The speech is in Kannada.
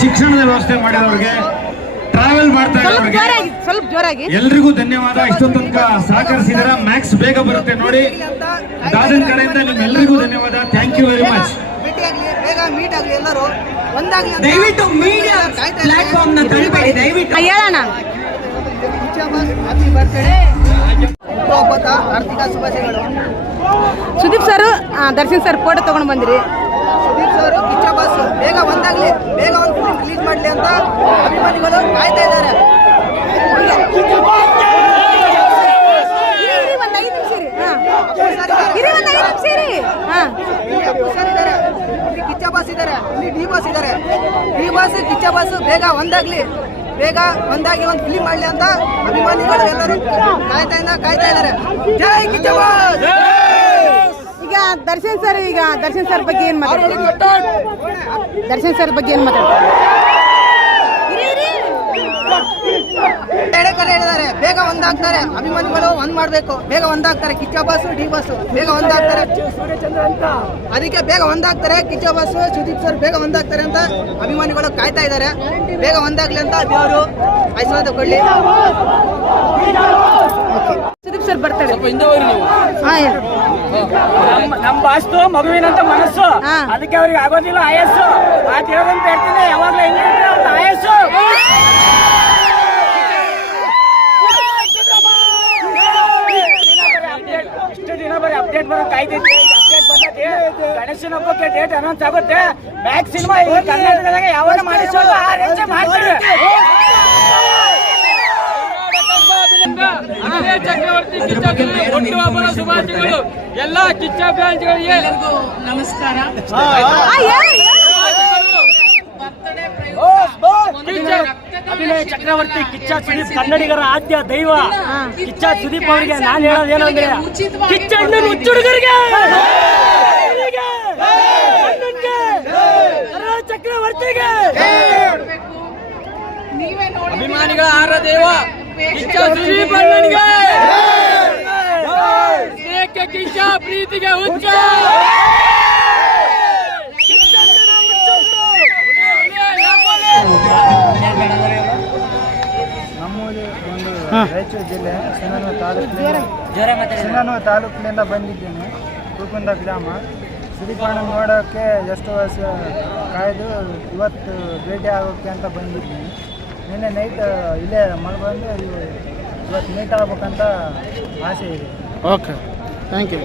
ಶಿಕ್ಷಣದ ವ್ಯವಸ್ಥೆ ಮಾಡಿದವ್ರಿಗೆ ಟ್ರಾವೆಲ್ ಮಾಡ್ತಾ ಇದ್ದವರಿಗೆ ಇರೋರಿಗೆ ಸ್ವಲ್ಪ ಜೋರಾಗಿ. ಎಲ್ರಿಗೂ ಧನ್ಯವಾದ. ಇಷ್ಟೊತ್ತು ತನಕ ಸಹಕರಿಸಿದಾರ. ಮ್ಯಾಕ್ಸ್ ಬೇಗ ಬರುತ್ತೆ ನೋಡಿ. ದಾದನ್ ಕಡೆಯಿಂದ ನಿಮ್ಮೆಲ್ಲರಿಗೂ ಧನ್ಯವಾದ. ಥ್ಯಾಂಕ್ ಯು ವೆರಿ ಮಚ್ ಭೇಟಿ ಆಗ್ಲಿ ಬೇಗ ಮೀಟ್ ಆಗ್ಲಿ ಎಲ್ಲರೂ ಒಂದಾಗ್ಲಿ ದಯವಿಟ್ಟು ಮೀಡಿಯಾ. ಪ್ಲಾಟ್ಫಾರ್ಮ್ನ ತಳಿಬೇಡಿ ದಯವಿಟ್ಟು. ಹೇಳೋಣ Sudeep sir Darshan sir photo ತಗೊಂಡು ಬಂದಿರಿ. ಸುದೀಪ್ ಸರ್ ಕಿಚ್ಚ ಬಾಸ್ ಬೇಗ ಒಂದಾಗ್ಲಿ ಬೇಗ ಮಾಡಲಿ ಅಂತ ಅಭಿಮಾನಿಗಳು ಕಾಯ್ತಾ ಇದ್ದಾರೆ. ಕಿಚ್ಚ ಬಾಸ್ ಇದ್ದಾರೆ ಇಲ್ಲಿ ಡಿ ಬಾಸ್ ಇದ್ದಾರೆ. ಡಿ ಬಾಸ್ ಕಿಚ್ಚ ಬಾಸ್ ಬೇಗ ಒಂದಾಗ್ಲಿ. ಬೇಗ ಒಂದಾಗಿ ಒಂದು ಫಿಲಿಂ ಮಾಡಲಿ ಅಂತ ಅಭಿಮಾನಿಗಳು ಎಲ್ಲರೂ ಕಾಯ್ತಾ ಇದ್ದ ಕಾಯ್ತಾ ಇದ್ದಾರೆ. ಜೈ ಕಿಚ್ಚ ಬಾಸ್ ಈಗ ದರ್ಶನ್ ಸರ್ ಈಗ ದರ್ಶನ್ ಸರ್ ಬಗ್ಗೆ ಏನ್ ಮಾತಾಡ್ತಾರೆ? ದರ್ಶನ್ ಸರ್ ಬಗ್ಗೆ ಏನ್ ಮಾತಾಡ್ತೀರಿ? ಕಡೆ ಹೇಳಿದ್ದಾರೆ ಬೇಗ ಒಂದಾಗ್ತಾರೆ ಅಭಿಮಾನಿಗಳು ಒಂದ್ ಮಾಡ್ಬೇಕು ಬೇಗ ಒಂದಾಗ್ತಾರೆ ಕಿಚ್ಚ ಬಾಸು ಡಿ ಬಾಸು ಬೇಗ ಒಂದಾಗ್ತಾರೆ. ಅದಕ್ಕೆ ಬೇಗ ಒಂದಾಗ್ತಾರೆ ಕಿಚ್ಚ ಬಾಸು ಸುದೀಪ್ ಸರ್ ಬೇಗ ಒಂದಾಗ್ತಾರೆ ಅಂತ ಅಭಿಮಾನಿಗಳು ಕಾಯ್ತಾ ಇದ್ದಾರೆ. ಬೇಗ ಒಂದಾಗ್ಲಿ ಅಂತ ದೇವರು ಆಶೀರ್ವಾದ ಕೊಡ್ಲಿ. ಸುದೀಪ್ ಸರ್ ಬರ್ತಾರೆ. ನಮ್ ಬಾಸ್ತು ಮಗುವಿನಂತ ಮನಸ್ಸು. ಹಾ. ಅದಕ್ಕೆ ಅವ್ರಿಗೆ ಆಗೋದಿಲ್ಲ ಆಯಸ್ಸು. ಆ ದೇವರಂತ ಹೇಳ್ತೀನಿ ಯಾವಾಗ್ಲೂ ಆಯಸ್ಸು. ದಿನ ಬರೀ ಅಪ್ಡೇಟ್ ಬರೋ ಕಾಯ್ದಿದ್ದೆ ಅಪ್ಡೇಟ್ ಬಂದೈತಿ ಗಣೇಶನ ಹಬ್ಬಕ್ಕೆ ಡೇಟ್ ಅನೌನ್ಸ್ ಆಗುತ್ತೆ. ಬ್ಯಾಕ್ ಸಿನಿಮಾ ಈ ಕರ್ನಾಟಕದಾಗ ಯಾವಾಗ ಮಾಡಿಸೋದು ಆ ರೇಂಜ್ ಮಾಡ್ತೀವಿ ಅದೇ ಚಕ್ರವರ್ತಿ ಶುಭಾಶಯಗಳು. ಎಲ್ಲ ಕಿಚ್ಚ ಫ್ಯಾನ್ಸ್ಗಳಿಗೆ ನಮಸ್ಕಾರ. ಅಭಿನಯ ಚಕ್ರವರ್ತಿ ಕಿಚ್ಚ ಸುದೀಪ್ ಕನ್ನಡಿಗರ ಆದ್ಯ ದೈವ. ಕಿಚ್ಚ ಸುದೀಪ್ ಅವರಿಗೆ ನಾನು ಹೇಳೋದೇನಂದ್ರೆ ಕಿಚ್ಚ ಅಣ್ಣನ ಹುಚ್ಚುಡುಗರಿಗೆ! ಚಕ್ರವರ್ತಿಗೆ! ಅಭಿಮಾನಿಗಳ ಆರ ದೇವ ಕಿಚ್ಚ ಸುದೀಪ್ ಅಣ್ಣನಿಗೆ! ಕಿಚ್ಚ ಪ್ರೀತಿಗೆ ಹುಚ್ಚ! ಒಂದು ರಾಯಚೂರು ಜಿಲ್ಲೆ ಸಿಂಗನೂರು ತಾಲೂಕಿನಿಂದ ಸಿಂಗನೂರು ತಾಲೂಕಿನಿಂದ ಬಂದಿದ್ದೀನಿ ಕುಕುಂದ ಗ್ರಾಮ. ಸಿರಿಪಾಣ ನೋಡೋಕ್ಕೆ ಎಷ್ಟು ವರ್ಷ ಕಾಯ್ದು ಇವತ್ತು ಭೇಟಿ ಆಗೋಕ್ಕೆ ಅಂತ ಬಂದಿದ್ದೀನಿ. ನಿನ್ನೆ ನೈಟ್ ಇಲ್ಲೇ ಇವ್- ಇವತ್ತು ಮೀಟ್ ಆಗ್ಬೇಕಂತ ಆಸೆ ಇದೆ. Okay thank you